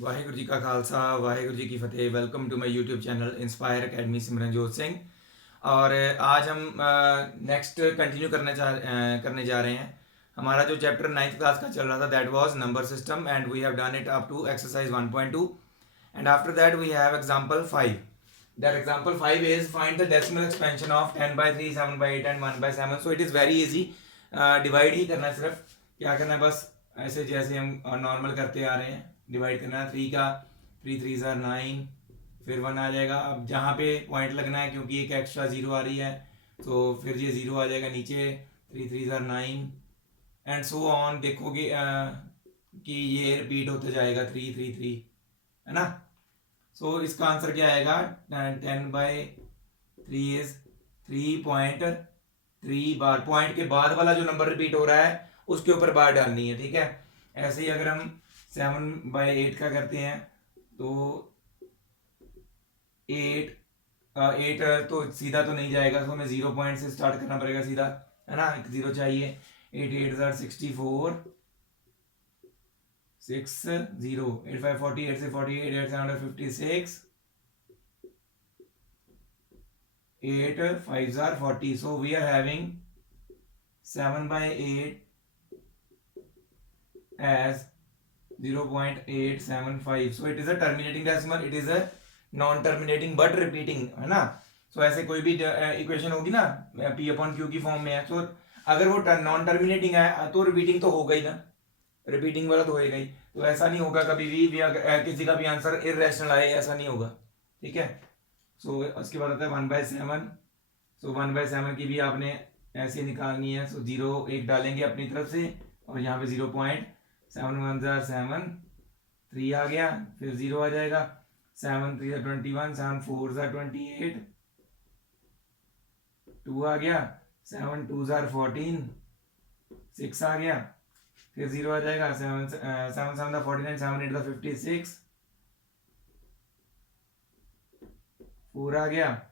वाहिगुरु जी का खालसा वाहिगुरु जी की फतेह। Welcome to my YouTube channel Inspire Academy Simranjot Singh. और आज हम नेक्स्ट कंटिन्यू करने जा रहे हैं। हमारा जो चैप्टर 9th क्लास का चल रहा था that was number system and we have done it up to exercise 1.2 and after that we have example 5। That example 5 is find the decimal expansion of 10/3, 7/8 and 1/7। So it is very easy. Divide ही करना है, सिर्फ क्या करना है, बस ऐसे जैसे हम नॉर्मल करते आ रहे हैं डिवाइड करना है। 3 का 3 3 ज़ार 9, फिर 1 आ जाएगा। अब जहाँ पे पॉइंट लगना है क्योंकि एक एक्स्ट्रा ज़ीरो आ रही है तो फिर ये ज़ीरो आ जाएगा नीचे। 3 3 ज़ार 9 एंड सो ऑन। देखोगे कि ये रिपीट होते जाएगा 3 3 3, है ना। सो इसका आंसर क्या आएगा? 10/3 इज 3.3 बार। पॉइंट के बाद वाला जो नंबर रिपीट हो रहा है उसके ऊपर बार डालनी है, ठीक है। ऐसे ही अगर हम 7/8 का करते हैं तो 8 तो सीधा तो नहीं जाएगा, तो हमें 0 पॉइंट से स्टार्ट करना पड़ेगा सीधा, है ना। एक जीरो चाहिए। 8 8 ज़ार 64, 6 0, 8 5 40, 8 से 48, 8 7 56, 8 5 ज़ार 40। so we are having 7/8 as 0.875. so it is a terminating decimal, it is a non terminating but repeating, है ना। सो ऐसे कोई भी इक्वेशन होगी ना पी अपॉन क्यू की फॉर्म में है, तो अगर वो नॉन टर्मिनेटिंग है तो रिपीटिंग तो होगा ही ना, रिपीटिंग वाला तो होएगा ही। तो ऐसा नहीं होगा कभी भी किसी का भी आंसर इरेशनल आए, ऐसा नहीं होगा, ठीक है। सो उसके बाद आता है 1/7। सो 1/7 की भी आपने ऐसे निकालनी है। सो 0 1 डालेंगे अपनी तरफ से और यहाँ पे 0.7 1 ज़ार 7, 3 आ गया, फिर 0 आ जाएगा। 7 3 ज़ार 21, 7 4 ज़ार 28, 2 आ गया। 7 2 ज़ार 14, 6 आ गया, फिर 0 आ जाएगा। 7 7 7 49, 7 8 56, 4 आ गया।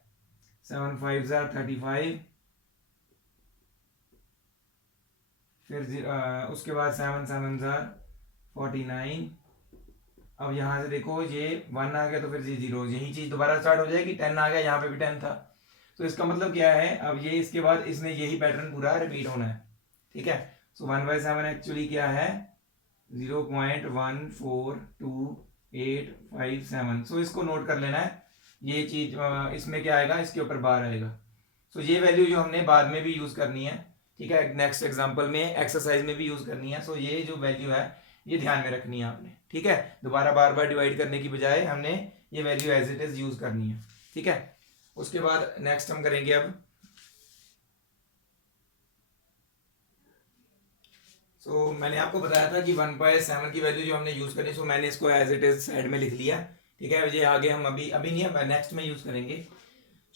7 5 ज़ार 35, फिर उसके बाद 7 7 ज़ार 49। अब यहाँ से देखो ये 1 आ गया तो फिर ये 0, यही चीज़ दोबारा स्टार्ट हो जाएगी। 10 आ गया, यहाँ पे भी 10 था। तो इसका मतलब क्या है, अब ये इसके बाद इसमें यही पैटर्न पूरा रिपीट होना है, ठीक है। सो 1/7 एक्चुअली क्या है? 0.14287। सो इसको नोट कर लेना है। ये चीज इसमें क्या आएगा, इसके ऊपर बार आएगा। सो ये वैल्यू जो हमने बाद में भी यूज करनी है, ठीक है, नेक्स्ट एग्जांपल में एक्सरसाइज में भी यूज करनी है। सो ये जो वैल्यू है ये ध्यान में रखनी है आपने, ठीक है। दोबारा बार बार डिवाइड करने की बजाय हमने ये value as it is use करनी है, ठीक है। उसके बाद नेक्स्ट हम करेंगे अब। सो मैंने आपको बताया था कि 1/7 की वैल्यू जो हमने यूज करनी, सो मैंने इसको एज इट इज साइड में लिख लिया, ठीक है। ये आगे हम अभी अभी नहीं है, नेक्स्ट में यूज करेंगे।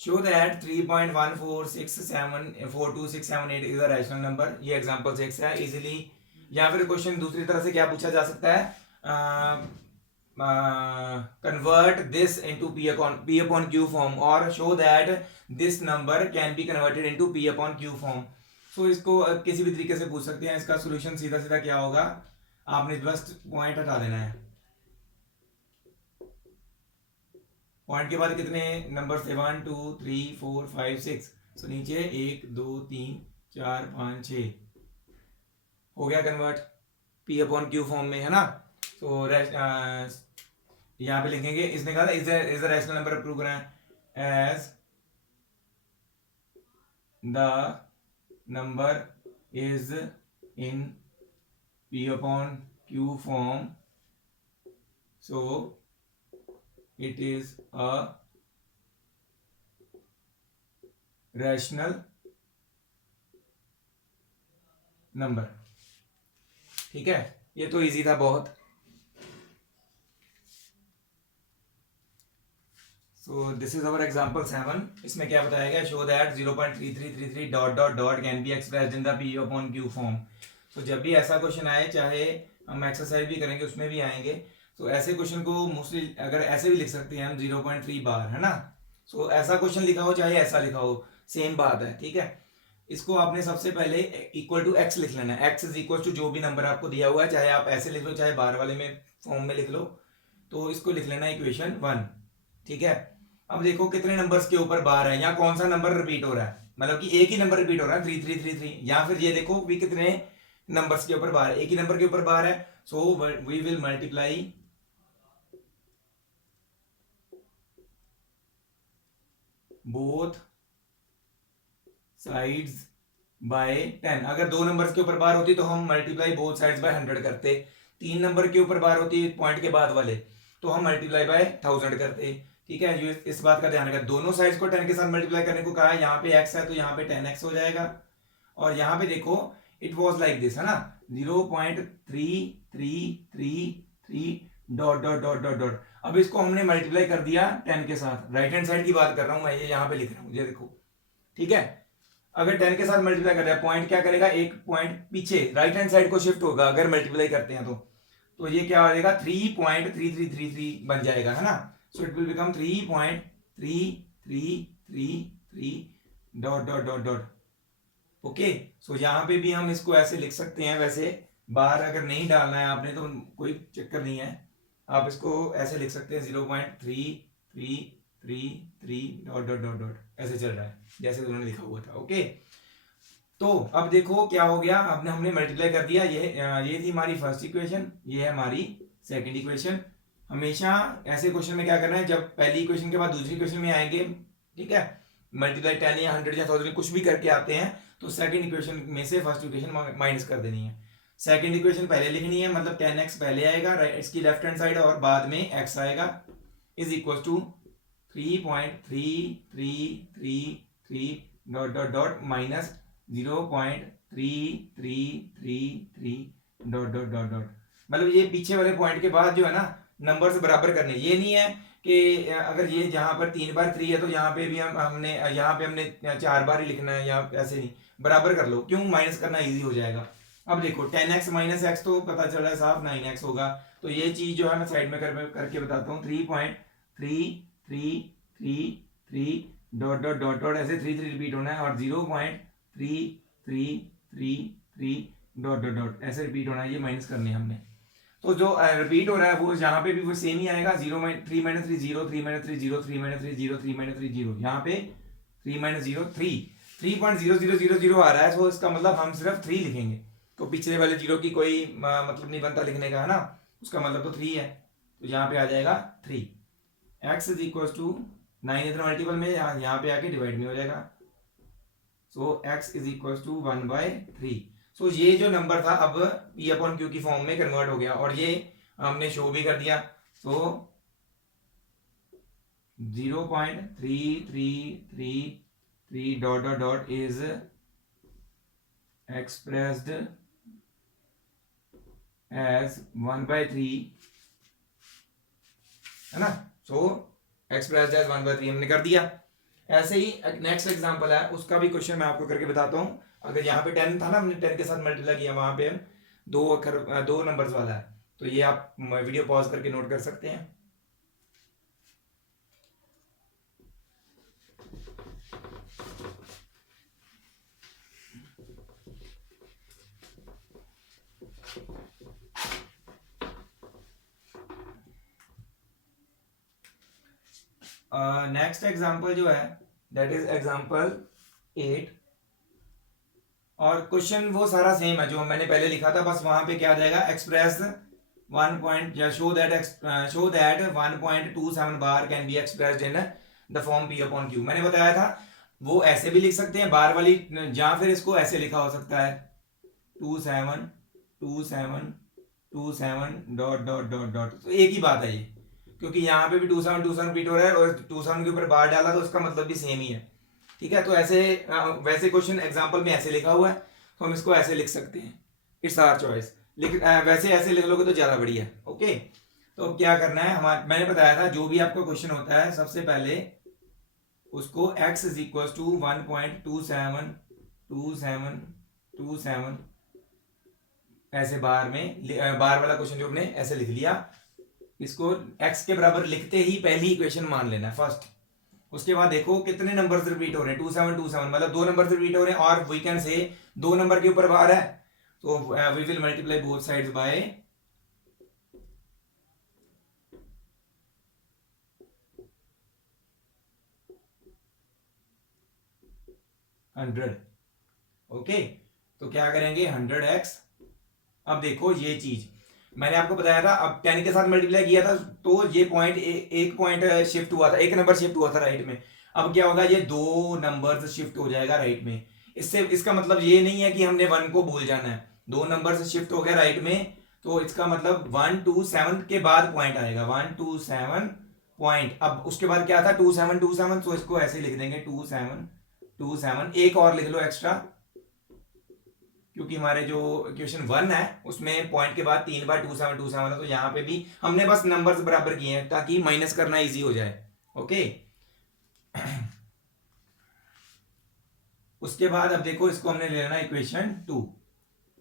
Show that 3.146742678 is a rational number. ये एग्जांपल 6 है इजीली। या फिर क्वेश्चन दूसरी तरह से क्या पूछा जा सकता है, convert this into P upon Q form और show that this number can be converted into P upon Q form. So इसको किसी भी तरीके से पूछ सकते हैं। इसका सोल्यूशन सीधा सीधा क्या होगा, आपने बस पॉइंट हटा देना है। पॉइंट के बाद कितने नंबर थे? 1 2 3 4 5 6। सो नीचे 1 2 3 4 5 6 हो गया convert P upon Q form में, है ना। तो यहाँ पे लिखेंगे, इसने कहा था is the rational number prove करना है as the number is in P upon Q form, so it is a rational number, ठीक है। ये तो इजी था बहुत। सो दिस इज अवर एग्जांपल 7। इसमें क्या बताया गया, show that 0.3333 dot dot dot can be expressed in the P upon Q form. तो जब भी ऐसा क्वेश्चन आए, चाहे हम एक्सरसाइज भी करेंगे उसमें भी आएंगे, तो ऐसे क्वेश्चन को मोस्टली अगर ऐसे भी लिख सकते हैं हम 0.3 बार, है ना। सो ऐसा क्वेश्चन लिखा हो चाहे ऐसा लिखा हो, सेम बात है, ठीक है। इसको आपने सबसे पहले इक्वल टू एक्स लिख लेना है। एक्स इज इक्वल टू जो भी नंबर आपको दिया हुआ है, चाहे आप ऐसे लिख लो चाहे बार वाले में फॉर्म में लिख लो। तो इसको लिख लेना इक्वेशन 1। ठीक है, अब देखो कितने नंबर्स के ऊपर बार है, या कौन सा नंबर रिपीट हो रहा है, मतलब कि एक ही नंबर रिपीट हो रहा है 3333, या फिर ये देखो भी कितने नंबर्स के ऊपर बार है, एक ही नंबर के ऊपर बार है। So we will multiply both sides by 10। अगर दो नंबर्स के ऊपर बार होती तो हम मल्टीप्लाई बोथ साइड्स बाय 100 करते। तीन नंबर के ऊपर बार होती पॉइंट के बाद वाले तो हम मल्टीप्लाई बाय 1000 करते। ठीक है, ये इस बात का ध्यान रखा, दोनों साइड्स को 10 के साथ मल्टीप्लाई करने को कहा है। यहाँ पे x है तो यहाँ पे 10x हो जाएगा, और यहाँ पे देखो इट वॉज लाइक दिस, है ना, 0.3333 dot dot dot dot dot. अब इसको हमने मल्टीप्लाई कर दिया 10 के साथ, राइट हैंड साइड की बात कर रहा हूं मैं, ये यहाँ पे लिख रहा हूँ, ये देखो। ठीक है, अगर 10 के साथ मल्टीप्लाई कर रहा है, पॉइंट क्या करेगा, एक पॉइंट पीछे राइट हैंड साइड को शिफ्ट होगा अगर मल्टीप्लाई करते हैं तो ये क्या हो जाएगा 3.3333 बन जाएगा, है ना। So it will become 3.3333 dot dot dot dot. Okay, so यहाँ पे भी हम इसको ऐसे लिख सकते हैं। वैसे बाहर अगर नहीं डालना है आपने तो कोई चक्कर नहीं है, आप इसको ऐसे लिख सकते हैं 0.3333 डॉट डॉट डॉट डॉट, ऐसे चल रहा है जैसे उन्होंने लिखा हुआ था। ओके, तो अब देखो क्या हो गया, अब हमने मल्टीप्लाई कर दिया। ये थी हमारी फर्स्ट इक्वेशन, ये है हमारी सेकंड इक्वेशन। हमेशा ऐसे क्वेश्चन में क्या करना है, जब पहली इक्वेशन के बाद दूसरी इक्वेशन में आएंगे, ठीक है, मल्टीप्लाई 10 या 100 या 1000 कुछ भी करके आते हैं, तो सेकंड इक्वेशन में से फर्स्ट इक्वेशन माइनस कर देनी है। सेकंड इक्वेशन पहले लिखनी है, मतलब 10x पहले आएगा इसकी लेफ्ट हैंड साइड, और बाद में x आएगा, is equal to 3.3333 dot dot dot minus 0.3333 dot dot dot dot. मतलब ये पीछे वाले पॉइंट के बाद जो है ना नंबर से बराबर करने, ये नहीं है कि अगर ये जहां पर 3 बार 3 है तो यहाँ पे भी हमने 4 बार ही लिखना है, या ऐसे नहीं, बराबर कर लो। क्यों, माइनस करना इजी हो जाएगा। अब देखो 10x माइनस एक्स तो पता चल रहा है साफ 9x होगा, तो ये चीज जो है मैं साइड में करके बताता हूँ। 3.3333 डॉट डॉट डॉट डॉट, ऐसे 3 रिपीट होना है, और 0.3333 डॉट डॉट डॉट ऐसे रिपीट होना है, ये माइनस करने हैं हमने। तो जो रिपीट हो रहा है वो यहाँ पे भी वो सेम ही आएगा, 3 - 3 0, 3 - 3 0, 3 - 3 0, 3 - 3 0, यहाँ पे 3 - 0 3, 3.0000 आ रहा है, तो इसका मतलब हम सिर्फ 3 लिखेंगे, तो पिछले वाले जीरो की कोई मतलब नहीं बनता लिखने का, है ना, उसका मतलब तो 3 है, तो यहाँ पे आ जाएगा 3। x इज इक्वल टू 9 इधर मल्टीपल में, यहाँ पे आके डिवाइड में हो जाएगा, सो x इज इक्वल टू 1/3। सो ये जो नंबर था अब p अपॉन q की फॉर्म में कन्वर्ट हो गया, और ये हमने शो भी कर दिया। सो 0.3333 dot dot dot is expressed as 1/3, है ना। सो expressed as 1/3 हमने कर दिया। ऐसे ही नेक्स्ट एग्जांपल है, उसका भी क्वेश्चन मैं आपको करके बताता हूँ। अगर यहाँ पे 10 था ना, हमने 10 के साथ मल्टीप्लाई किया, वहां पे हम दो नंबर्स वाला है, तो ये आप वीडियो पॉज करके नोट कर सकते हैं। नेक्स्ट एग्जांपल जो है दैट इज एग्जांपल 8, और क्वेश्चन वो सारा सेम है जो मैंने पहले लिखा था, बस वहां पे क्या आ जाएगा, एक्सप्रेस 1 पॉइंट या show that 1.27 bar can be expressed in the form p upon q। मैंने बताया था वो ऐसे भी लिख सकते हैं बार वाली, या फिर इसको ऐसे लिखा हो सकता है 272727 डॉट डॉट डॉट डॉट, तो एक ही बात है ये, क्योंकि यहाँ पे भी 2727 रिपीट हो रहा है, और 27 के ऊपर बार डाला तो उसका मतलब भी सेम ही है। ठीक है, तो ऐसे वैसे क्वेश्चन एग्जांपल में ऐसे लिखा हुआ है, तो हम इसको ऐसे लिख सकते हैं, इट्स आवर चॉइस। वैसे ऐसे लिख लोगे तो ज़्यादा बढ़िया। ओके, तो अब क्या करना है, मैंने बताया था जो भी आपका क्वेश्चन होता है सबसे पहले उसको x इज इक्वल टू 1.272727 ऐसे बार में, बार वाला क्वेश्चन जो हमने ऐसे लिख लिया, इसको x के बराबर लिखते ही पहली इक्वेशन मान लेना है फर्स्ट। उसके बाद देखो कितने नंबर रिपीट हो रहे हैं, 2727, मतलब 2 नंबर रिपीट हो रहे हैं, और वी कैन से 2 नंबर के ऊपर बार है, तो we will multiply both sides by 100। Okay, तो क्या करेंगे 100x। अब देखो ये चीज मैंने आपको बताया था, अब 10 के साथ मल्टीप्लाई किया था तो ये पॉइंट एक पॉइंट शिफ्ट हुआ था, एक नंबर शिफ्ट हुआ था राइट में। अब क्या होगा, ये दो नंबर शिफ्ट हो जाएगा राइट में। इससे इसका मतलब ये नहीं है कि हमने 1 को भूल जाना है, दो नंबर से शिफ्ट हो गया राइट में, तो इसका मतलब 127 के बाद पॉइंट आएगा, 127 पॉइंट। अब उसके बाद क्या था 2727, तो इसको ऐसे लिख देंगे 2727। एक और लिख लो एक्स्ट्रा, क्योंकि हमारे जो क्वेश्चन 1 है उसमें पॉइंट के बाद 3 बार 2727 है, तो यहाँ पे भी हमने बस नंबर्स बराबर किए हैं ताकि माइनस करना इजी हो जाए। ओके, उसके बाद अब देखो इसको हमने ले लेना इक्वेशन 2।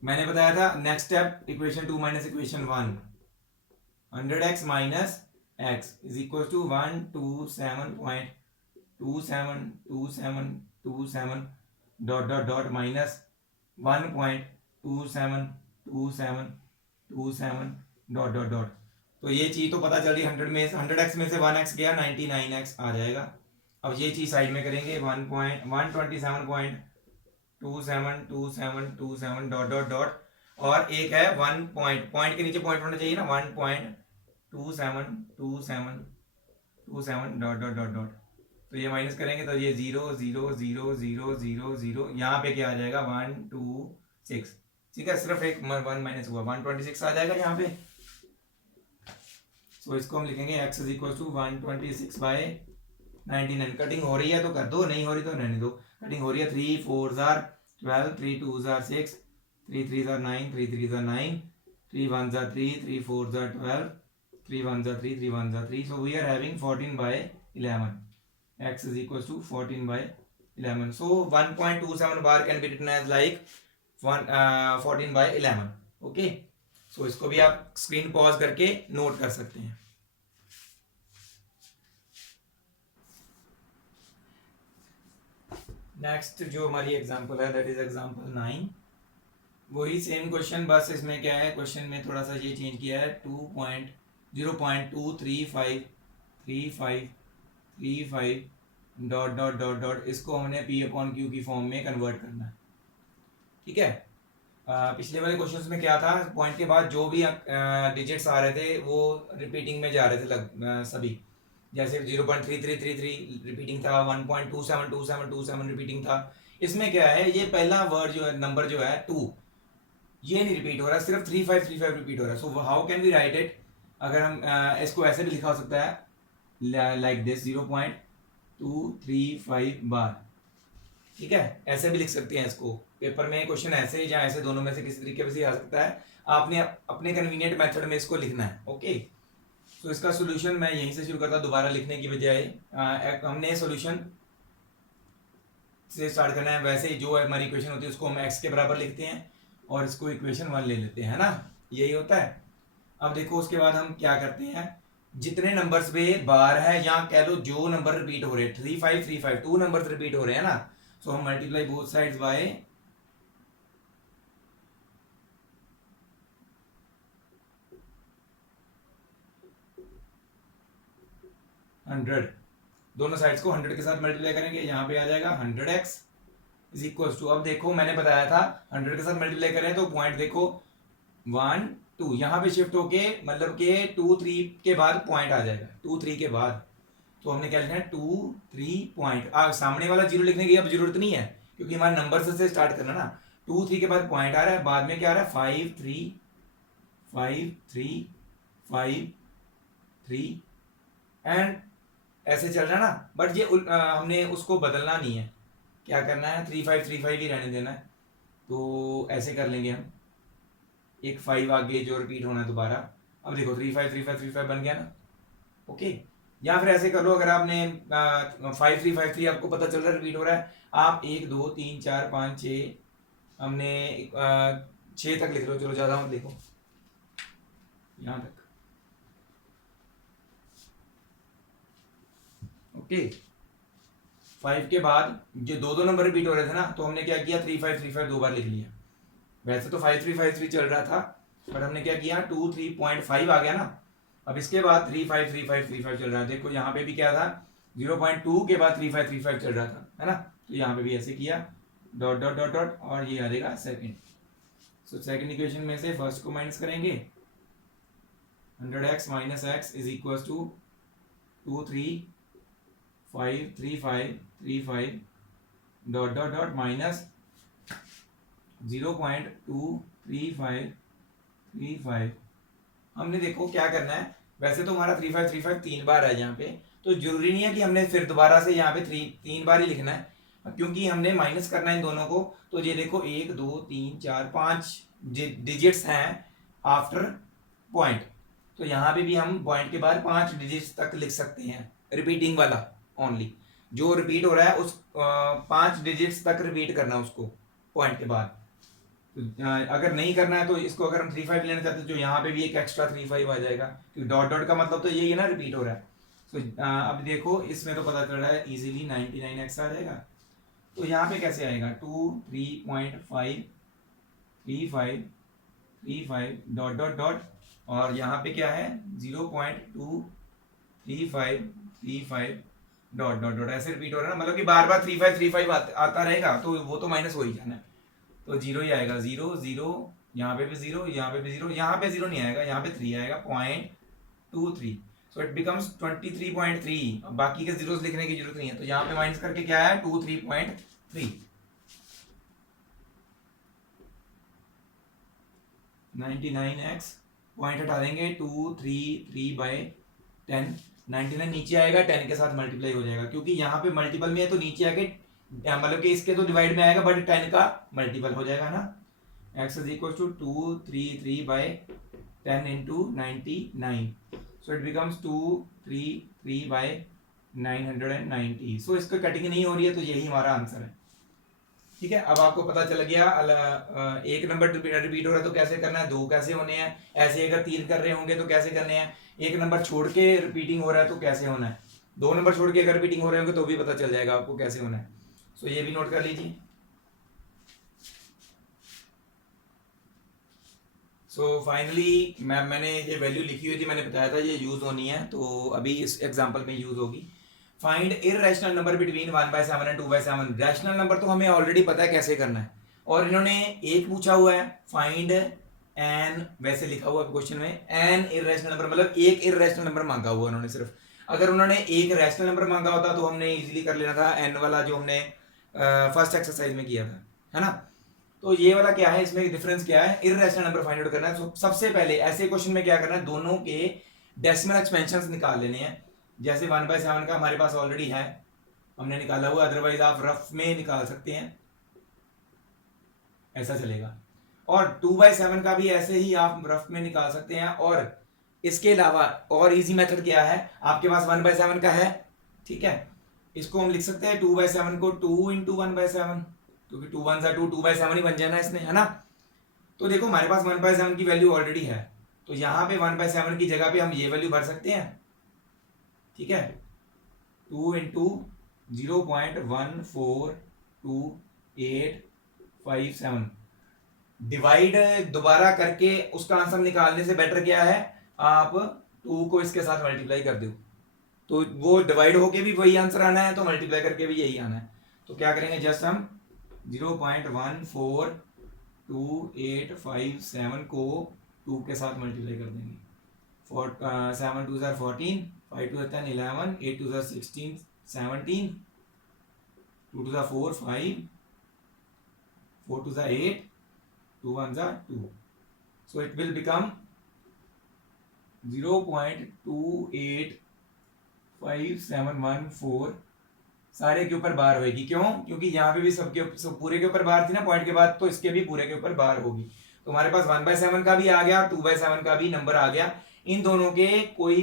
मैंने बताया था next step equation 2 minus equation 1, 100x minus x is equal to 127.272727 dot dot dot minus 1.272727 dot dot dot. तो ये चीज तो पता चल रही, 100x में से 1x गया, 99x आ जाएगा। अब ये चीज साइड में करेंगे, 1.127.272727 डॉट डॉट डॉट, और एक है 1 पॉइंट के नीचे पॉइंट होना चाहिए ना, 1.272727 डॉट डॉट डॉट डॉट। तो ये माइनस करेंगे तो ये 0 0 0 0 0 0 यहाँ पे क्या आ जाएगा 126। ठीक है, सिर्फ एक 1 माइनस हुआ, 126 आ जाएगा यहाँ पे। सो इसको हम लिखेंगे x is equal to 126/99। Cutting हो रही है तो कर दो, नहीं हो रही तो रहने दो। कटिंग हो रही है, 3 4 12, 3 2 6, 3 3 9, 3 3 9, 3 1 3, 3 4 12, 3 1 3, 3 1 3। So we are having 14/11. X is equals to 14/11. So 1.27 bar can be written as like 14/11. Okay. So इसको भी आप स्क्रीन पॉज करके नोट कर सकते हैं। नेक्स्ट जो हमारी एग्जांपल है दैट इज एग्जांपल 9। वही सेम क्वेश्चन, बस इसमें क्या है, क्वेश्चन में थोड़ा सा ये चेंज किया है, 2.0.2353535 डॉट डॉट डॉट डॉट, इसको हमने P अपॉन Q की फॉर्म में कन्वर्ट करना है। ठीक है, पिछले वाले क्वेश्चन में क्या था, पॉइंट के बाद जो भी डिजिट्स आ रहे थे वो रिपीटिंग में जा रहे थे सभी, जैसे 0.3333 रिपीटिंग था, 1.272727 रिपीटिंग था। इसमें क्या है, ये पहला वर्ड जो है, नंबर जो है 2, ये नहीं रिपीट हो रहा, सिर्फ 3535 रिपीट हो रहा है। So how can we write it, अगर हम इसको ऐसे भी लिखा हो सकता है लाइक दिस 0.235 बार। ठीक है, ऐसे भी लिख सकते हैं इसको, पेपर में क्वेश्चन ऐसे या ऐसे दोनों में से किसी तरीके से आ सकता है, आपने अपने कन्वीनियंट मेथड में इसको लिखना है। ओके, तो इसका सोल्यूशन मैं यहीं से शुरू करता, दोबारा लिखने की बजाय हमने सोल्यूशन से स्टार्ट करना है। वैसे जो हमारी इक्वेशन होती है उसको हम x के बराबर लिखते हैं और इसको इक्वेशन 1 ले लेते हैं ना, यही होता है। अब देखो उसके बाद हम क्या करते हैं, जितने नंबर्स पे बार है या कह लो जो नंबर रिपीट हो रहे हैं, 3535 2 नंबर्स रिपीट हो रहे हैं ना, सो हम मल्टीप्लाई बोथ साइड्स बाय 100, दोनों साइड्स को 100 के साथ मल्टीप्लाई करेंगे, यहाँ पे आ जाएगा 100x इज इक्वल टू, अब देखो मैंने बताया था 100 के साथ मल्टीप्लाई करें तो पॉइंट देखो 1 2, यहाँ पे शिफ्ट होके मतलब के 2 3 के बाद पॉइंट आ जाएगा, 2 3 के बाद। तो हमने क्या लिखना है 2 3 पॉइंट, सामने वाला जीरो लिखने की अब जरूरत नहीं है क्योंकि हमारे नंबर से स्टार्ट करना ना। 2 3 के बाद पॉइंट आ रहा है, बाद में क्या आ रहा है 5 3 5 3 5 3 एंड ऐसे चल रहा है ना। बट ये हमने उसको बदलना नहीं है, क्या करना है 3535 ही रहने देना है। तो ऐसे कर लेंगे हम, एक 5 आगे जो रिपीट होना है दोबारा। अब देखो 353535 बन गया ना। ओके, या फिर ऐसे कर लो, अगर आपने 5353 आपको पता चल रहा है रिपीट हो रहा है, आप 1 2 3 4 5 6 हमने 6 तक लिख लो, चलो ज़्यादा मत लिखो, यहाँ तक। ओके, 5 के बाद जो दो नंबर रिपीट हो रहे थे ना, तो हमने क्या किया 3535 दो बार लिख लिया। वैसे तो 5353 चल रहा था, पर हमने क्या किया 23.5 आ गया ना। अब इसके बाद 353535 चल रहा है, देखो यहाँ पे भी क्या था 0.2 के बाद 3535 चल रहा था, है ना। तो यहाँ पे भी ऐसे किया डॉट डॉट डॉट डॉट और ये आ जाएगा सेकेंड। सो सेकेंड इक्वेशन में से फर्स्ट को माइनस करेंगे, 100x minus x is equal to 2353535 dot dot dot minus 0.23535। हमने देखो क्या करना है, वैसे तो हमारा 3535 3 बार है यहाँ पे, तो जरूरी नहीं है कि हमने फिर दोबारा से यहाँ पे 3 बार ही लिखना है, क्योंकि हमने माइनस करना है इन दोनों को। तो ये देखो 1 2 3 4 5 डिजिट्स हैं आफ्टर पॉइंट, तो यहाँ पे भी हम पॉइंट के बाद 5 डिजिट्स तक लिख सकते हैं, रिपीटिंग वाला ओनली, जो रिपीट हो रहा है उस 5 डिजिट्स तक रिपीट करना है उसको पॉइंट के बाद। तो अगर नहीं करना है तो इसको अगर हम 35 लेना चाहते हैं तो यहाँ पे भी एक एक्स्ट्रा 35 आ जाएगा, क्योंकि डॉट डॉट का मतलब तो यही है ना, रिपीट हो रहा है। तो अब देखो इसमें तो पता चल रहा है इजीली 99x आ जाएगा। तो यहाँ पे कैसे आएगा, 23.53535 डॉट डॉट डॉट और यहाँ पे क्या है 0.23535 डॉट डॉट डॉट, ऐसे रिपीट हो रहा है ना, मतलब कि बार बार 3535 आता रहेगा, तो वो तो माइनस हो ही जाना है, तो जीरो ही आएगा। 0 0 यहाँ पे भी 0, यहाँ पे भी 0, यहाँ पे 0 नहीं आएगा, यहाँ पे 3 आएगा 0.23। सो इट बिकम्स 23.3। अब बाकी के जीरोस लिखने की जरूरत नहीं है, तो यहाँ पे माइनस करके क्या है 23.3। 99x पॉइंट हटा देंगे 233/10, 99 नीचे आएगा 10 के साथ मल्टीप्लाई हो जाएगा, क्योंकि यहाँ पे मल्टीपल में है तो नीचे आके मतलब कि इसके तो डिवाइड में आएगा बट 10 का मल्टीपल हो जाएगा ना। x is equal to 233/10 into 99, so it becomes 233/990। So इसको कटिंग नहीं हो रही है, तो यही हमारा आंसर है। ठीक है, अब आपको पता चल गया एक नंबर रिपीट हो रहा है तो कैसे करना है, 2 कैसे होने हैं, ऐसे अगर 3 कर रहे होंगे तो कैसे करने हैं, एक नंबर छोड़ के रिपीटिंग हो रहा है तो कैसे होना है, 2 नंबर छोड़ के अगर रिपीटिंग हो रहे होंगे तो भी पता चल जाएगा आपको कैसे होना है। सो ये भी नोट कर लीजिए। सो फाइनली मैंने ये वैल्यू लिखी हुई थी, मैंने बताया था ये यूज होनी है, तो अभी इस एग्जांपल में यूज होगी। Find irrational number between 1/7 and 2/7। Rational number तो हमें ऑलरेडी पता है कैसे करना है, और इन्होंने एक पूछा हुआ है, फाइंड एन, वैसे लिखा हुआ है क्वेश्चन में एन इररेशनल नंबर, मतलब एक इररेशनल नंबर मांगा हुआ उन्होंने सिर्फ। अगर उन्होंने एक रैशनल नंबर मांगा होता तो हमने इजीली कर लेना था एन वाला, जो हमने फर्स्ट एक्सरसाइज में किया था, है ना। तो ये वाला क्या है, इसमें डिफरेंस क्या है, इररेशनल नंबर फाइंड आउट करना है। तो सबसे पहले ऐसे क्वेश्चन में क्या करना है, दोनों के डेसिमल एक्सपेंशंस निकाल लेने हैं। जैसे 1/7 का हमारे पास ऑलरेडी है, हमने निकाला हुआ, अदरवाइज आप रफ में निकाल सकते हैं, ऐसा चलेगा। और 2/7 का भी ऐसे ही आप रफ में निकाल सकते हैं। और इसके अलावा और इजी मेथड क्या है, आपके पास 1/7 का है, ठीक है, इसको हम लिख सकते हैं 2/7 को 2 इंटू 1/7, क्योंकि 2 1 2 2/7 ही बन जाना इसने, है ना। तो देखो हमारे पास 1/7 की वैल्यू ऑलरेडी है, तो यहाँ पे 1/7 की जगह पे हम ये वैल्यू भर सकते हैं, ठीक है, 2 इंटू 0.142857। डिवाइड दोबारा करके उसका आंसर निकालने से बेटर क्या है, आप 2 को इसके साथ मल्टीप्लाई कर दो, तो वो डिवाइड होके भी वही आंसर आना है, तो मल्टीप्लाई करके भी यही आना है। तो क्या करेंगे, जस्ट हम 0.142857 को 2 के साथ मल्टीप्लाई कर देंगे। 7 2 14, 5 2 10 11, 8 2 16 17, 2 2 4 5, 4 2 8, 2 1 2, so it will become 0.285714। सारे के ऊपर बार होगी, क्यों, क्योंकि यहाँ पे भी सबके पूरे के ऊपर बार थी ना पॉइंट के बाद, तो इसके भी पूरे के ऊपर बार होगी। तो हमारे पास 1/7 का भी आ गया, 2/7 का भी नंबर आ गया। इन दोनों के कोई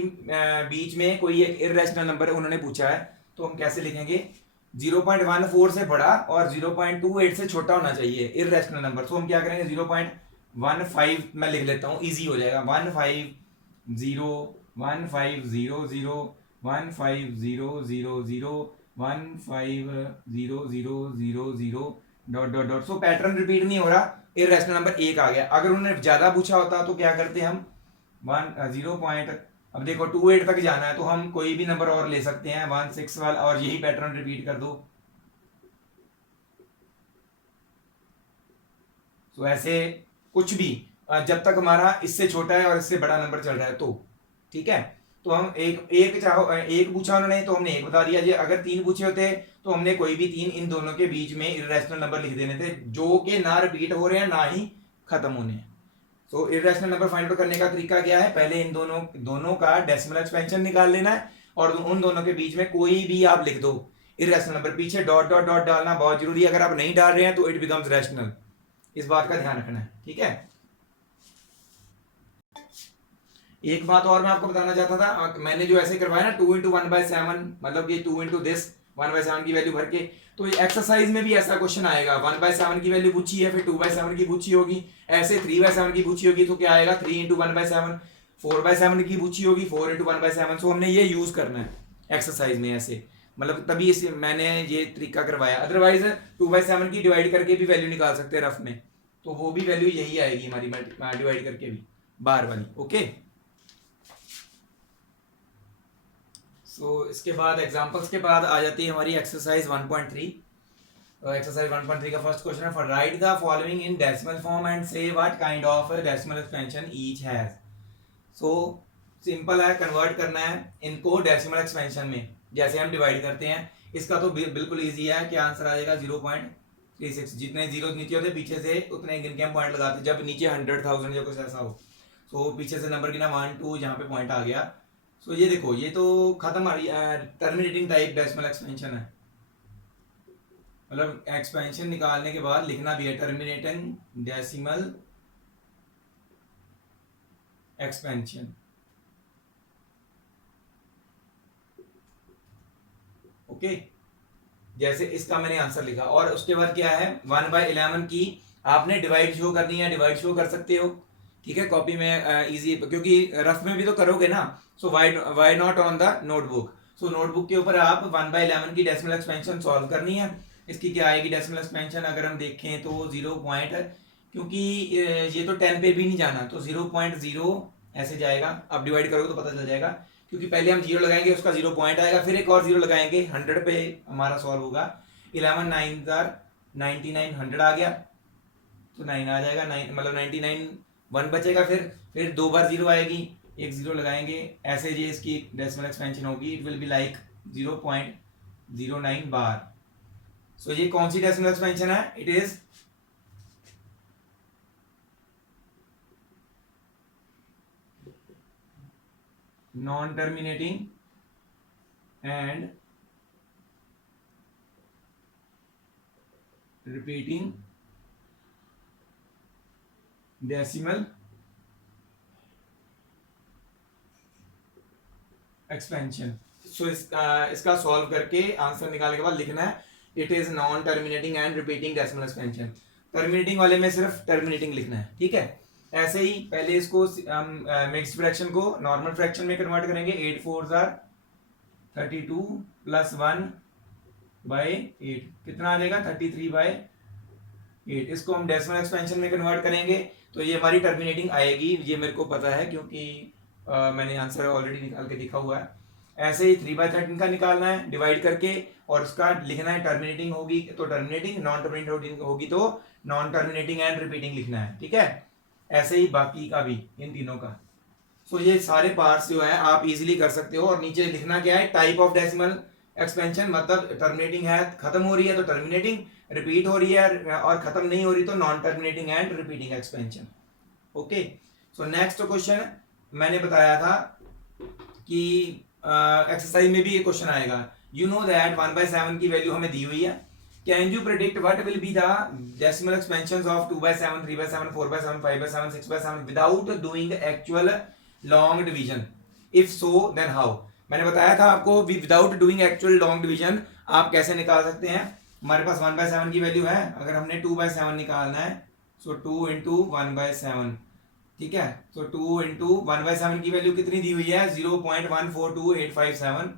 बीच में कोई एक इररेशनल नंबर उन्होंने पूछा है, तो हम कैसे लिखेंगे, 0.14 से बड़ा और 0.28 से छोटा होना चाहिए इररेशनल नंबर। तो हम क्या करेंगे, 0.15 मैं लिख लेता हूँ, इजी हो जाएगा, 1500 1500 150000 डॉट डॉट डॉट। सो पैटर्न रिपीट नहीं हो रहा, इररेशनल नंबर एक आ गया। अगर उन्होंने ज्यादा पूछा होता तो क्या करते हम 0. अब देखो 28 तक जाना है, तो हम कोई भी नंबर और ले सकते हैं 16 वाला, और यही पैटर्न रिपीट कर दो। तो ऐसे कुछ भी जब तक हमारा इससे छोटा है और इससे बड़ा नंबर चल रहा है तो ठीक है। तो हम एक एक चाहो एक पूछा उन्होंने तो हमने एक बता दिया जी, अगर तीन पूछे होते तो हमने कोई भी तीन इन दोनों के बीच में इरेशनल नंबर लिख देने थे जो कि ना रिपीट हो रहे हैं ना ही खत्म होने हैं। तो इरेशनल नंबर फाइंड आउट करने का तरीका क्या है, पहले इन दोनों दोनों का डेसिमल एक्सपेंशन निकाल लेना है और उन दोनों के बीच में कोई भी आप लिख दो इरेशनल नंबर, पीछे डॉट डॉट डॉट डालना बहुत जरूरी है, अगर आप नहीं डाल रहे हैं तो इट बिकम्स रैशनल, इस बात का ध्यान रखना है ठीक है। एक बात और मैं आपको बताना चाहता था, मैंने जो ऐसे करवाया ना 2 इंटू 1/7, मतलब ये 2 इंटू दिस 1/7 की वैल्यू भर के, तो एक्सरसाइज में भी ऐसा क्वेश्चन आएगा 1/7 की वैल्यू पूछी है, फिर 2/7 की पूछी होगी, ऐसे 3/7 की पूछी होगी तो क्या आएगा 3 इंटू 1/7, 4/7 की पूछी होगी 4 इंटू 1/7। सो हमने ये यूज करना है एक्सरसाइज में ऐसे, मतलब तभी इस मैंने ये तरीका करवाया, अदरवाइज 2/7 की डिवाइड करके भी वैल्यू निकाल सकते हैं रफ में, तो वो भी वैल्यू यही आएगी हमारी डिवाइड करके भी बार वाली। ओके सो इसके बाद एग्जांपल्स के बाद आ जाती है हमारी एक्सरसाइज 1.3। एक्सरसाइज 1.3 का फर्स्ट क्वेश्चन है, for write the following in decimal form and say what kind of decimal expansion each has. So simple है, कन्वर्ट करना है इनको डेसिमल एक्सपेंशन में जैसे हम डिवाइड करते हैं। इसका तो बिल्कुल ईजी है, क्या आंसर आ जाएगा 0.36, जितने जीरो नीचे होते पीछे से उतने गिन के हम पॉइंट लगाते, जब नीचे 100,000 या कुछ ऐसा हो। सो पीछे से नंबर गिना 1 2, जहाँ पे पॉइंट आ गया। सो ये देखो ये तो खत्म आ रही है, टर्मिनेटिंग टाइप डेसिमल एक्सपेंशन है, मतलब एक्सपेंशन निकालने के बाद लिखना भी है टर्मिनेटिंग डेसिमल एक्सपेंशन। ओके जैसे इसका मैंने आंसर लिखा, और उसके बाद क्या है 1/11 की आपने डिवाइड शो करनी है, डिवाइड शो कर सकते हो ठीक है कॉपी में इजी, क्योंकि रफ में भी तो करोगे ना। So why not on the notebook. So notebook के ऊपर आप 1/11 की डेसिमल एक्सपेंशन सॉल्व करनी है। इसकी क्या आएगी डेसिमल एक्सपेंशन, अगर हम देखें तो 0 पॉइंट, क्योंकि ये तो 10 पे भी नहीं जाना तो 0.0 ऐसे जाएगा, आप डिवाइड करोगे तो पता चल जाएगा, क्योंकि पहले हम जीरो लगाएंगे उसका 0 पॉइंट आएगा, फिर एक और जीरो लगाएंगे 100 पे हमारा सॉल्व होगा। 11 9 99 100 आ गया तो 9 आ जाएगा, 9 मतलब 99 1 बचेगा, फिर दो बार जीरो आएगी, एक जीरो लगाएंगे, ऐसे ये इसकी डेसिमल एक्सपेंशन होगी, it will be like 0.09 bar. So ये कौन सी डेसिमल एक्सपेंशन है, it is non terminating and repeating decimal expansion. So इसका सॉल्व करके आंसर निकालने के बाद लिखना है it is non terminating and repeating decimal expansion. Terminating वाले में सिर्फ टर्मिनेटिंग लिखना है ठीक है। ऐसे ही पहले इसको मिक्स्ड फ्रैक्शन को नॉर्मल फ्रैक्शन में कन्वर्ट करेंगे, 8 4 32 प्लस 1/8 कितना आ जाएगा 33/8। इसको हम डेसिमल एक्सपेंशन में कन्वर्ट करेंगे तो ये हमारी टर्मिनेटिंग आएगी, ये मेरे को पता है क्योंकि मैंने आंसर ऑलरेडी निकाल के दिखा हुआ है। ऐसे ही 3/13 का निकालना है डिवाइड करके, और उसका लिखना है टर्मिनेटिंग होगी तो टर्मिनेटिंग, नॉन टर्मिनेटिंग होगी तो नॉन टर्मिनेटिंग एंड रिपीटिंग लिखना है ठीक है। ऐसे ही बाकी का भी इन तीनों का। सो ये सारे पार्ट्स जो है आप इजीली कर सकते हो, और नीचे लिखना क्या है टाइप ऑफ डेसिमल एक्सपेंशन, मतलब टर्मिनेटिंग है खत्म हो रही है तो टर्मिनेटिंग, रिपीट हो रही है और खत्म नहीं हो रही तो non terminating and repeating expansion. Okay so next question मैंने बताया था कि एक्सरसाइज में भी ये क्वेश्चन आएगा, यू नो दैट 1/7 की वैल्यू हमें दी हुई है, can you predict what will be the decimal expansions of 2/7 3/7 4/7 5/7 6/7 without doing actual long division, if so then how. मैंने बताया था आपको without doing actual long division आप कैसे निकाल सकते हैं। हमारे पास 1/7 की वैल्यू है, अगर हमने 2/7 निकालना है सो 2 इंटू 1/7 ठीक है। सो 2 इंटू 1/7 की वैल्यू कितनी दी हुई है 0.142857,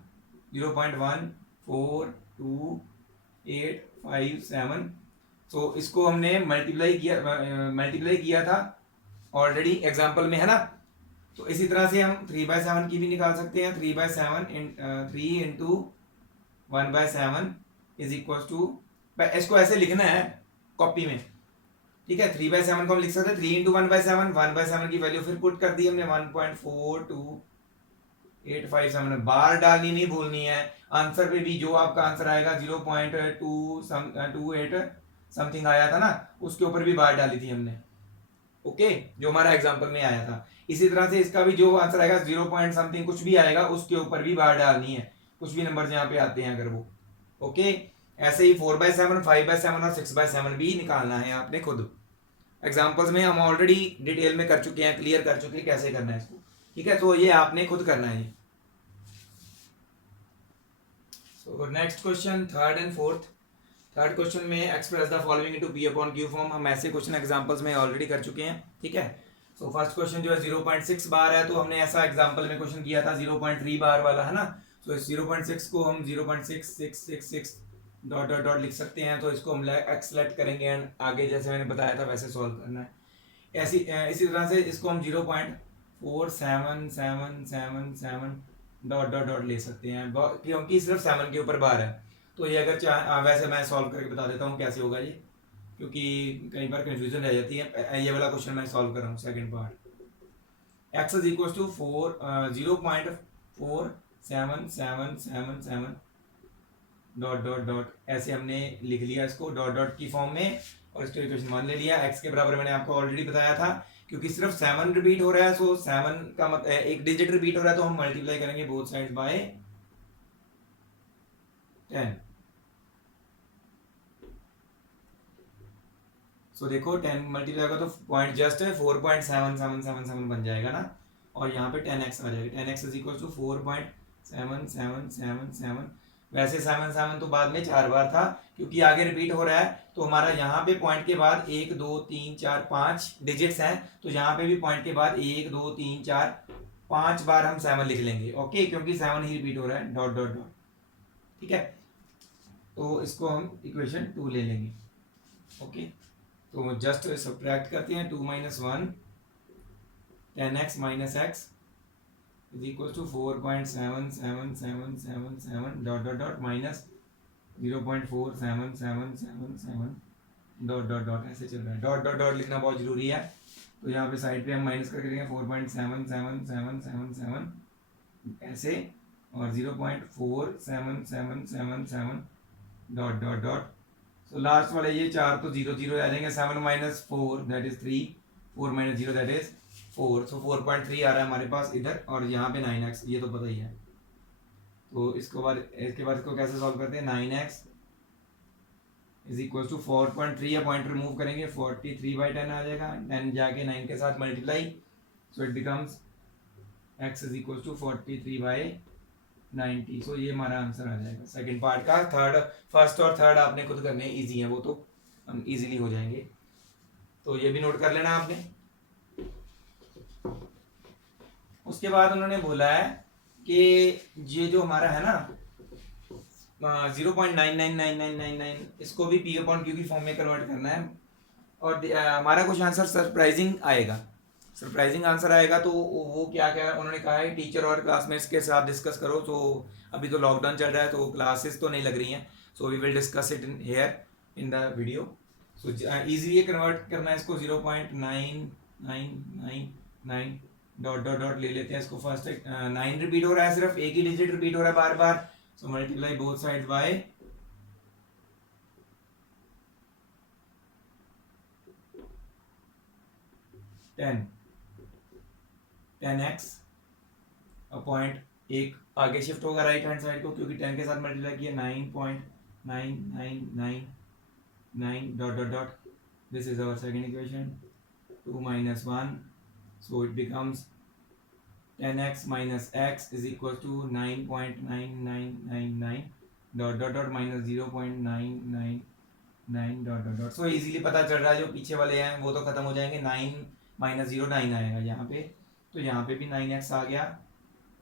0.142857। सो इसको हमने मल्टीप्लाई किया था ऑलरेडी एग्जाम्पल में है ना। तो इसी तरह से हम 3/7 की भी निकाल सकते हैं, 3 इंटू 1/7 इज इक्वल टू, इसको ऐसे लिखना है कॉपी में ठीक है, 3/7 को हम लिख सकते हैं 3 इंटू 1/7, 1/7 की वैल्यू फिर पुट कर दी हमने 1.4285 बार डालनी नहीं भूलनी है। आंसर पे भी जो आपका आंसर आएगा 0.28 समथिंग आया था ना, उसके ऊपर भी बार डाली थी हमने। ओके, जो हमारा एग्जांपल में आया था। इसी तरह से इसका भी जो आंसर आएगा 0 पॉइंट समथिंग कुछ भी आएगा, उसके ऊपर भी बार डालनी है, कुछ भी नंबर यहाँ पे आते हैं अगर वो। ओके, ऐसे ही 4/7, 5/7 और 6/7 भी निकालना है आपने खुद। एग्जाम्पल्स में हम ऑलरेडी डिटेल में कर चुके हैं, क्लियर कर चुके हैं कैसे करना है इसको। ठीक है, तो ये आपने खुद करना है। So next question, third and fourth. Third question में express the following into P upon Q form. हम ऐसे क्वेश्चन एग्जांपल्स में ऑलरेडी कर चुके हैं। ठीक है, सो फर्स्ट क्वेश्चन जो है 0.6 बार है, तो हमने ऐसा एग्जांपल में क्वेश्चन किया था 0.3 बार वाला, है ना। सो इस 0.6 को हम 0.6666 डॉट डॉट डॉट लिख सकते हैं। तो इसको हम एक्सलेक्ट करेंगे एंड आगे जैसे मैंने बताया था वैसे सॉल्व करना है। इसी तरह से इसको हम 0.4777 डॉट डॉट डॉट ले सकते हैं, क्योंकि सिर्फ 7 के ऊपर बार है। तो ये अगर वैसे मैं सॉल्व करके बता देता हूँ कैसे होगा ये, क्योंकि कई बार कंफ्यूजन रह जाती है। ये वाला क्वेश्चन मैं सॉल्व कर रहा हूँ, second part. x is equal to 0.4777 dot dot dot, ऐसे हमने लिख लिया इसको डॉट डॉट की फॉर्म में, और इसको इक्वेशन 1 ले लिया। x के बराबर मैंने आपको ऑलरेडी बताया था, क्योंकि सिर्फ 7 रिपीट हो रहा है, सो 7 का मतलब एक डिजिट रिपीट हो रहा है, तो हम मल्टीप्लाई करेंगे बोथ साइड बाय 10। सो देखो 10 मल्टीप्लाई होगा तो पॉइंट जस्ट 4.7777 बन जाएगा ना, और यहाँ पे 10x आ जाएगा। 10x is equal to 4.7777। वैसे 7 तो बाद में 4 बार था, क्योंकि आगे रिपीट हो रहा है, तो हमारा यहाँ पे पॉइंट के बाद 1 2 3 4 5 डिजिट्स हैं, तो यहाँ पे भी पॉइंट के बाद 1 2 3 4 5 बार हम 7 लिख लेंगे। ओके, क्योंकि 7 ही रिपीट हो रहा है डॉट डॉट डॉट। ठीक है, तो इसको हम इक्वेशन 2 ले लेंगे। ओके, तो जस्ट सब्ट्रैक्ट करते हैं 2 - 1 10x - x is equal to 4.7777 dot dot dot minus 0.4777 dot dot dot, ऐसे चल रहा है। डॉट डॉट डॉट लिखना बहुत जरूरी है, तो यहाँ पे साइड पे हम माइनस करके लिखेंगे 4.7777 ऐसे, और 0.4777 dot dot dot. So last वाले ये 4 तो 0 0 आ जाएंगे। 7 - 4 दैट इज 3, 4 - 0 दैट इज 4। सो 4.3 आ रहा है हमारे पास इधर, और यहाँ पे 9x, ये तो पता ही है। तो इसके बाद इसको कैसे सॉल्व करते हैं, 9x इज इक्वल टू 4.3 या पॉइंट रिमूव करेंगे 43/10 आ जाएगा, 10 जाके 9 के साथ multiply, so it becomes x is equal to 43/90। सो ये हमारा आंसर आ जाएगा सेकंड पार्ट का। फर्स्ट और थर्ड आपने खुद करने, इजी है वो, तो हम इजीली हो जाएंगे। तो ये भी नोट कर लेना आपने। उसके बाद उन्होंने बोला है कि ये जो हमारा है ना 0.999999, इसको भी पी अपॉन क्यू की फॉर्म में कन्वर्ट करना है, और हमारा कुछ आंसर सरप्राइजिंग आएगा। सरप्राइजिंग आंसर आएगा, तो वो क्या क्या उन्होंने कहा है, टीचर और क्लासमेट्स के साथ डिस्कस करो। तो अभी तो लॉकडाउन चल रहा है, तो क्लासेस तो नहीं लग रही हैं, so we will discuss it in here in the video. So easily convert करना है इसको 0.9999 डॉट डॉट डॉट ले लेते हैं इसको। फर्स्ट 9 रिपीट हो रहा है, सिर्फ एक ही डिजिट रिपीट हो रहा है बार बार, so multiply both side by 10x point एक आगे शिफ्ट होगा राइट हैंड साइड को, क्योंकि 10 के साथ मल्टीप्लाई किया 9.9999 dot dot dot. This is our second equation. 2 - 1, so it becomes 10x - x is equal to 9.9999 dot dot dot minus 0.999 dot dot dot. So easily पता चल रहा है, जो पीछे वाले हैं वो तो खत्म हो जाएंगे। 9 - 0 9 आएगा यहाँ पे, तो यहाँ पे भी 9x आ गया।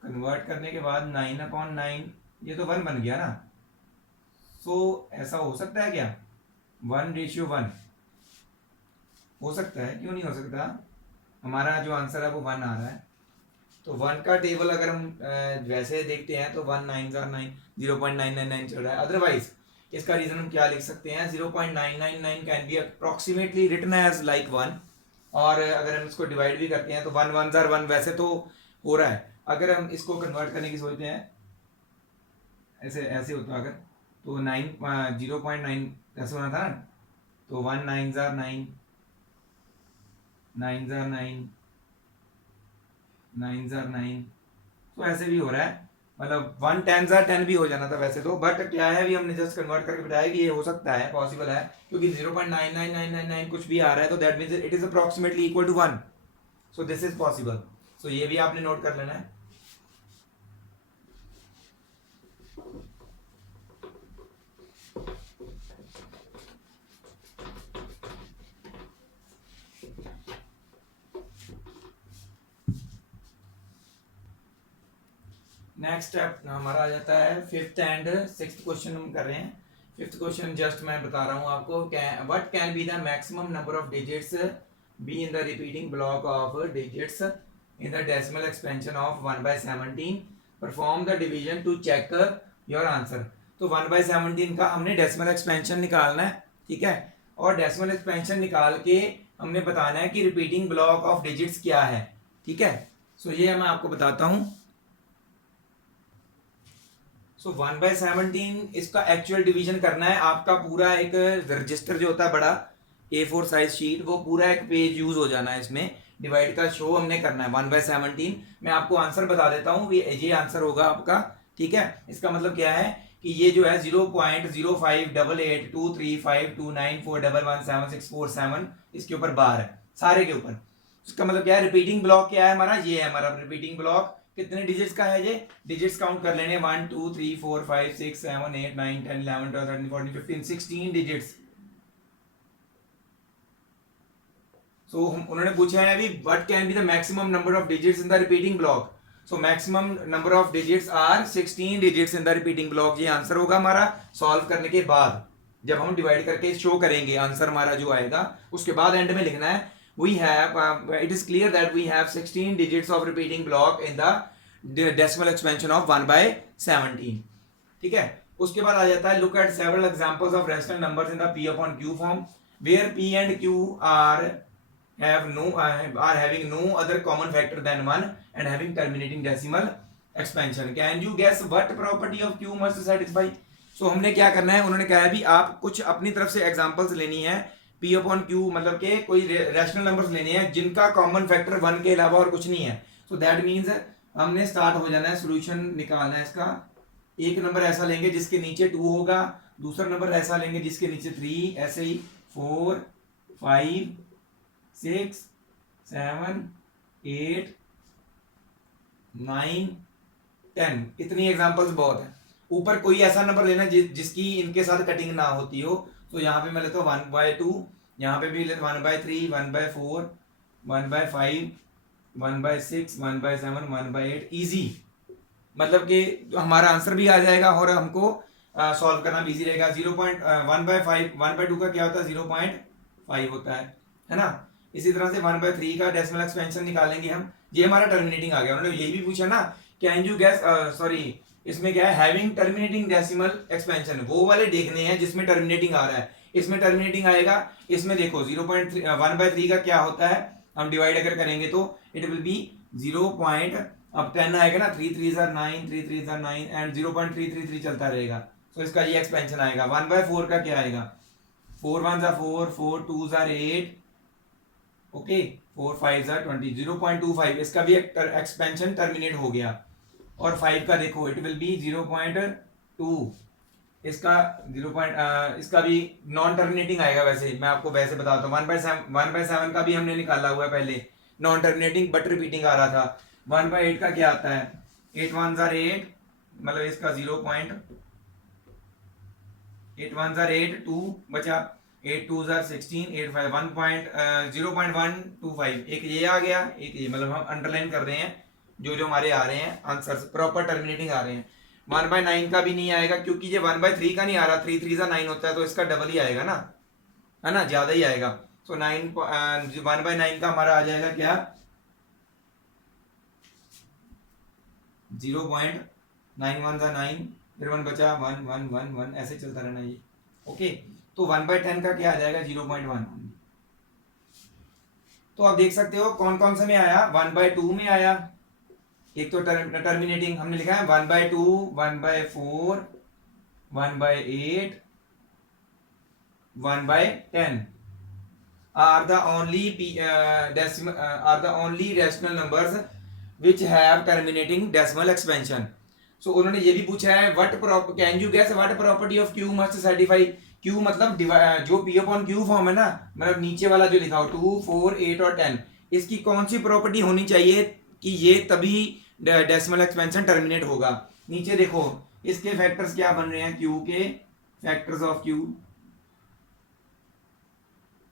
कन्वर्ट करने के बाद 9/9, ये तो 1 बन गया ना। सो ऐसा हो सकता है क्या, 1:1 हो सकता है, क्यों नहीं हो सकता। हमारा जो आंसर है वो 1 आ रहा है, तो 1 का टेबल अगर हम वैसे देखते हैं तो 1 9 9 0.999 चल रहा है। अदरवाइज इसका रीजन हम क्या लिख सकते हैं, 0.999 can be approximately written as like 1, और अगर हम इसको डिवाइड भी करते हैं तो 1 1 जार 1 वैसे तो हो रहा है, अगर हम इसको कन्वर्ट करने की सोचते हैं ऐसे ऐसे होता अगर, तो 0.9 ऐसे होना था ना, तो 1 9 जार 9, 9 जार 9, 9 जार 9, तो ऐसे भी हो रहा है, मतलब 1 10 जार 10 भी हो जाना था वैसे तो, बट क्या है अभी हमने जस्ट कन्वर्ट करके बताया कि ये हो सकता है, पॉसिबल है, क्योंकि 0.99999 कुछ भी आ रहा है तो that means it is approximately equal to 1, so this is possible. So ये भी आपने नोट कर लेना है। नेक्स्ट स्टेप हमारा आ जाता है फिफ्थ एंड सिक्स्थ क्वेश्चन हम कर रहे हैं। फिफ्थ क्वेश्चन जस्ट मैं बता रहा हूँ आपको, what can be the maximum number of digits be in the repeating block of digits in the decimal expansion of 1/17, perform the division to check your answer. तो 1/17 का हमने डेसिमल एक्सपेंशन निकालना है, ठीक है, और डेसिमल एक्सपेंशन निकाल के हमने बताना है कि रिपीटिंग ब्लॉक ऑफ डिजिट्स क्या है, ठीक है। सो ये मैं आपको बताता हूँ। सो 1/17 इसका एक्चुअल डिवीजन करना है, आपका पूरा एक रजिस्टर जो होता है बड़ा A4 साइज शीट, वो पूरा एक पेज यूज हो जाना है, इसमें डिवाइड का शो हमने करना है 1/17। मैं आपको आंसर बता देता हूँ, ये आंसर होगा आपका, ठीक है। इसका मतलब क्या है कि ये जो है 0.05882352941117 इसके ऊपर बार है सारे के ऊपर। इसका मतलब क्या है, रिपीटिंग ब्लॉक क्या है हमारा, ये है हमारा रिपीटिंग ब्लॉक। कितने डिजिट्स का है ये, डिजिट्स काउंट कर लेने, 1 2 3 4 5 6 7 8 9 10 11 12 13 14 15 16 डिजिट्स। सो उन्होंने पूछा है अभी what can be the maximum number of digits in the repeating block. So maximum number of digits are 16 digits in the repeating block. ये आंसर होगा हमारा सॉल्व करने के बाद, जब हम डिवाइड करके शो करेंगे आंसर हमारा जो आएगा, उसके बाद एंड में लिखना है we have it is clear that we have 16 digits of repeating block in the decimal expansion of 1/17, ठीक है। उसके बाद आ जाता है look at several examples of rational numbers in the p upon q form where p and q are having no other common factor than 1 and having terminating decimal expansion. Can you guess what property of q must satisfy? So हमने क्या करना है, उन्होंने कहा है भी आप कुछ अपनी तरफ से एग्जांपल्स लेनी है P अपॉन Q, मतलब के कोई रैशनल नंबर्स लेने हैं जिनका कॉमन फैक्टर 1 के अलावा और कुछ नहीं है। सो दैट मींस हमने स्टार्ट हो जाना है, सोल्यूशन निकालना है इसका। एक नंबर ऐसा लेंगे जिसके नीचे 2 होगा, दूसरा नंबर ऐसा लेंगे जिसके नीचे 3, ऐसे ही 4 5 6 7 8 9 10, इतनी एग्जांपल्स बहुत है। ऊपर कोई ऐसा नंबर लेना जिसकी इनके साथ कटिंग ना होती हो। तो यहाँ पे मैं लेता हूँ 1/2, यहाँ पे भी 1/3 1/4 1/5 1/6 1/7 1/8, इजी, मतलब कि हमारा आंसर भी आ जाएगा और हमको सॉल्व करना भी इजी रहेगा। 1/5 1/2 का क्या होता है, 0.5 होता है ना। इसी तरह से 1/3 का डेसिमल एक्सपेंशन निकालेंगे हम, ये हमारा टर्मिनेटिंग आ गया। उन्होंने यही भी पूछा ना, कैन यू गैस, सॉरी इसमें क्या है, हैविंग टर्मिनेटिंग डेसिमल एक्सपेंशन, वो वाले देखने हैं जिसमें टर्मिनेटिंग आ रहा है। इसमें टर्मिनेटिंग आएगा, इसमें देखो 1/3 का क्या होता है, हम डिवाइड अगर करेंगे तो इट विल बी 0. अब 10 आएगा ना, 3 3 9 3 3 9 एंड 0.333 चलता रहेगा। तो इसका ये एक्सपेंशन आएगा। 1/4 का क्या आएगा, 4 1 4 4 2 8, ओके 4 5 20, 0.25, इसका भी एक्सपेंशन टर्मिनेट हो गया। और 5 का देखो इट विल बी 0.2, इसका इसका भी नॉन टर्मिनेटिंग आएगा। वैसे मैं आपको वैसे बताता हूँ, 1/7 का भी हमने निकाला हुआ है पहले, नॉन टर्मिनेटिंग बट रिपीटिंग आ रहा था। 1/8 का क्या आता है, 8 1 8, मतलब इसका 8 1 8 2 बचा, 8 2 16 8 5 0.125, एक ये आ गया, एक ये, मतलब हम अंडरलाइन कर रहे हैं जो हमारे आ रहे हैं आंसर प्रॉपर टर्मिनेटिंग आ रहे हैं। 1/9 का भी नहीं आएगा क्योंकि ये 1/3 का नहीं आ रहा, 3 3 9 होता है, तो इसका डबल ही आएगा ना, है ना, ज्यादा ही आएगा। सो 1/9 का हमारा आ जाएगा क्या, 0.9 1 9, फिर 1 बचा 1 1 1 1, ऐसे चलता रहना ये। ओके, तो 1/10 का क्या आ जाएगा 0.1। तो आप देख सकते हो कौन कौन से में आया, 1/2 में आया, एक तो टर्मिनेटिंग हमने लिखा है 1/2, 1/4, 1/8, 1/10 are the only rational numbers which have terminating decimal expansion. So उन्होंने ये भी पूछा है can you guess what property of Q must satisfy? Q मतलब जो P upon Q फॉर्म है ना, मतलब नीचे वाला जो लिखा हो 2, 4, 8 और 10, इसकी कौन सी प्रॉपर्टी होनी चाहिए कि ये तभी डेसिमल एक्सपेंशन टर्मिनेट होगा। नीचे देखो इसके फैक्टर्स क्या बन रहे हैं, Q के फैक्टर्स ऑफ Q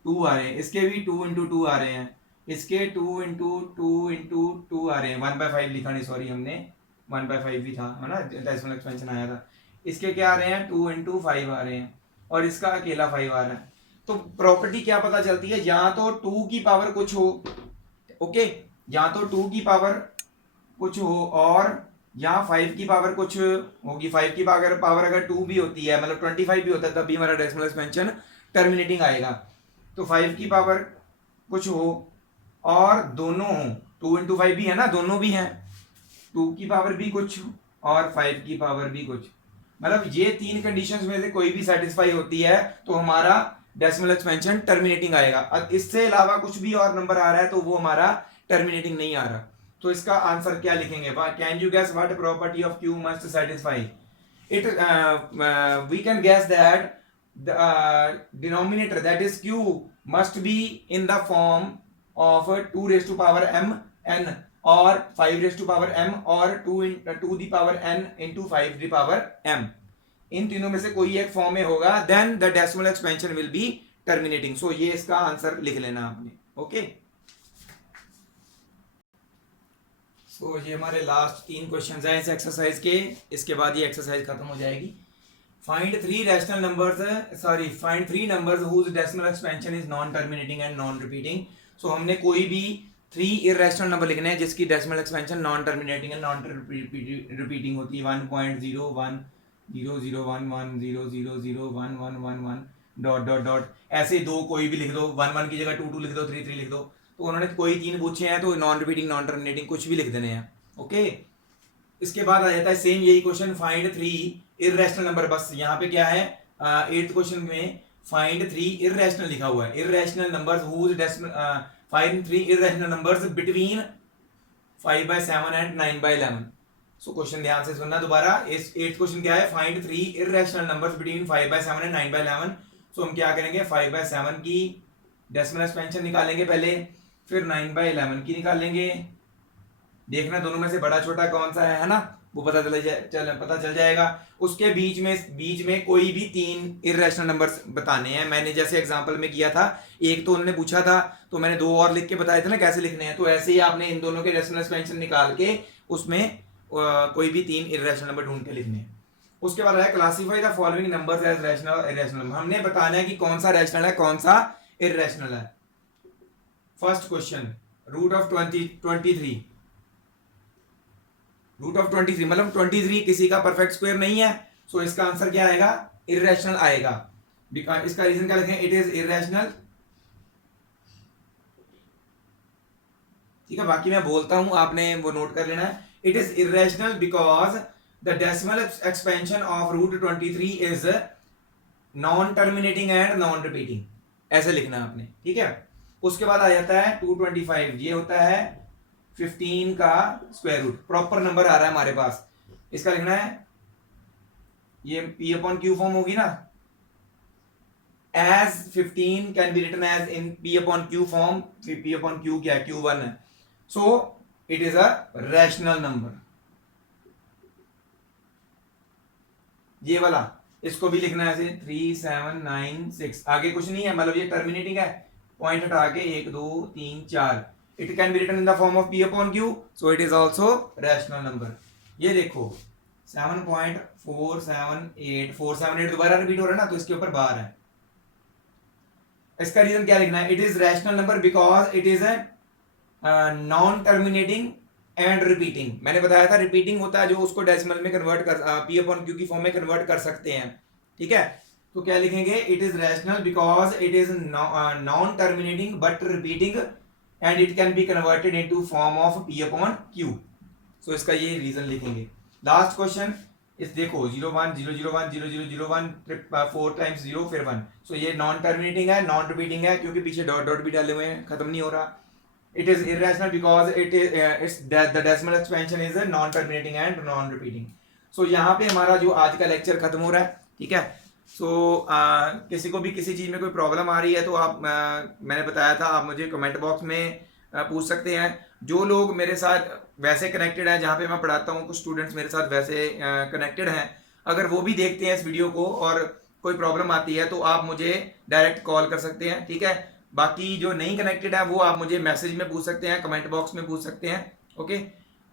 2 आ रहे हैं, इसके भी 2 इंटू 2 आ रहे हैं, इसके 2 इंटू 2 इंटू 2 आ रहे हैं, 1/5 लिखा नहीं, सॉरी हमने 1/5 भी था, है ना, डेसिमल एक्सपेंशन आया था। इसके क्या आ रहे हैं 2 इंटू 5 आ रहे हैं, और इसका अकेला 5 आ रहा है। तो प्रॉपर्टी क्या पता चलती है, या तो 2 की पावर कुछ हो, ओके, या तो 2 की पावर कुछ हो, और या 5 की पावर कुछ होगी। 5 की पावर अगर 2 भी होती है, मतलब 25 भी होता है, तब भी हमारा डेसिमल एक्सपेंशन टर्मिनेटिंग आएगा। तो 5 की पावर कुछ हो और दोनों हो, 2 इंटू 5 भी है ना, दोनों भी हैं, 2 की पावर भी कुछ और 5 की पावर भी कुछ, मतलब ये तीन कंडीशंस में से कोई भी सेटिस्फाई होती है तो हमारा डेसिमल एक्सपेंशन टर्मिनेटिंग आएगा। अब इससे अलावा कुछ भी और नंबर आ रहा है तो वो हमारा टर्मिनेटिंग नहीं आ रहा। तो इसका आंसर क्या लिखेंगे, can you guess what property of Q must satisfy it. We can guess that the denominator, that is q, must be in the form of 2 raised to power m n or 5 raised to power m or 2 the power n into 5 the power m। इन तीनों में से कोई एक form में होगा, then the decimal expansion will be terminating। so ये इसका answer लिख लेना आपने, ओके। so ये हमारे लास्ट 3 क्वेश्चंस हैं इस एक्सरसाइज के, इसके बाद ये एक्सरसाइज खत्म हो जाएगी। Find three numbers whose decimal expansion is non-terminating and non-repeating। So हमने कोई भी 3 irrational नंबर लिखने हैं जिसकी decimal expansion non-terminating and non-repeating होती है, 1.01 0 0 1 1 0 0 0 1 1 1 1 डॉट डॉट डॉट, ऐसे दो कोई भी लिख दो, 1 1 की जगह 2 2 लिख दो, 3 3 लिख दो। तो उन्होंने कोई 3 पूछे हैं तो नॉन रिपीटिंग नॉन टर्मिनेटिंग कुछ भी लिख देने हैं, ओके। इसके बाद आ जाता है सेम यही क्वेश्चन, फाइंड 3 इररेशनल नंबर। बस यहाँ पे क्या है, 8th क्वेश्चन में फाइंड 3 इररेशनल लिखा हुआ है, irrational numbers whose decimal, find 3 irrational numbers between 5/7 and 9/11। So question ध्यान से सुनना दोबारा। इस 8th क्वेश्चन क्या है, find 3 irrational numbers between 5/7 and 9/11। So हम क्या करेंगे, 5/7 की डेसिमल एक्सपेंशन निकालेंगे पहले, फिर 9/11 की निकालेंगे, देखना दोनों में से बड़ा छोटा कौन सा है ना, वो पता चल जाएगा। उसके बीच में कोई भी 3 इररेशनल नंबर्स बताने हैं। मैंने जैसे एग्जांपल में किया था, एक तो उन्होंने पूछा था तो मैंने 2 और लिख के बताए थे ना कैसे लिखने हैं। तो ऐसे ही आपने इन दोनों के डेसिमल एक्सपेंशन निकाल के उसमें कोई भी 3 इररेशनल नंबर ढूंढ के लिखने हैं। उसके बाद है classify the following numbers as rational और इररेशनल। हमने बताना है कि कौन सा रैशनल है कौन सा इररेशनल है। First question, root of 23। Root of 23 मतलब 23 किसी का परफेक्ट स्क्वायर नहीं है, सो इसका आंसर क्या आएगा, इररेशनल आएगा। इसका रीजन क्या लिखें, इट इज इररेशनल। ठीक है, बाकी मैं बोलता हूं, आपने वो नोट कर लेना है। It is irrational because the decimal expansion of root 23 is non terminating and non repeating, ऐसे लिखना है आपने, ठीक है। उसके बाद आ जाता है 225, ये होता है 15 का स्क्वायर रूट, प्रॉपर नंबर आ रहा है हमारे पास। इसका लिखना है, ये P अपॉन Q फॉर्म होगी ना, as 15 can be written as in P upon Q form. P upon Q क्या है, Q1 है, so it is a rational number. ये वाला इसको भी लिखना है ऐसे 3 7 9 6, आगे कुछ नहीं है, मतलब ये टर्मिनेटिंग है, पॉइंट हटा के 1 2 3 4। It can be written in the form of P upon Q, so it is also rational number। ये देखो 7.478 478 दोबारा रिपीट हो रहा है ना, तो इसके ऊपर बार है। इसका रीजन क्या लिखना है, it is rational number because it is non terminating and repeating. मैंने बताया था रिपीटिंग होता है जो उसको डेसिमल में कन्वर्ट कर P अपॉन Q की फॉर्म में कन्वर्ट कर सकते हैं, ठीक है। तो क्या लिखेंगे, it is rational because it is non terminating but repeating and it can be converted into form of p upon q। सो इसका ये रीजन लिखेंगे। लास्ट क्वेश्चन इस देखो 0 1 0 0 1 0 0 0 1 4 टाइम्स 0 फिर 1। सो ये नॉन टर्मिनेटिंग है, नॉन रिपीटिंग है, क्योंकि पीछे डॉट डॉट भी डाले हुए हैं, खत्म नहीं हो रहा। It is irrational because it it's the decimal expansion is non terminating and non repeating. So यहाँ पे हमारा जो आज का लेक्चर खत्म हो रहा है, ठीक है। सो किसी को भी किसी चीज़ में कोई प्रॉब्लम आ रही है तो आप मैंने बताया था, आप मुझे कमेंट बॉक्स में पूछ सकते हैं। जो लोग मेरे साथ वैसे कनेक्टेड हैं, जहाँ पे मैं पढ़ाता हूँ, कुछ स्टूडेंट्स मेरे साथ वैसे कनेक्टेड हैं, अगर वो भी देखते हैं इस वीडियो को और कोई प्रॉब्लम आती है तो आप मुझे डायरेक्ट कॉल कर सकते हैं, ठीक है। बाकी जो नहीं कनेक्टेड है वो आप मुझे मैसेज में पूछ सकते हैं, कमेंट बॉक्स में पूछ सकते हैं, ओके।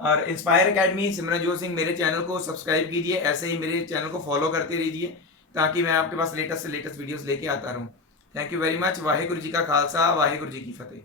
और इंस्पायर एकेडमी सिमरनजोत सिंह मेरे चैनल को सब्सक्राइब कीजिए, ऐसे ही मेरे चैनल को फॉलो करते रहिए ताकि मैं आपके पास लेटेस्ट से लेटेस्ट वीडियोस लेके आता रहूँ। Thank you very much. Waheguru ji का खालसा, वाहिगुरु जी की फतेह।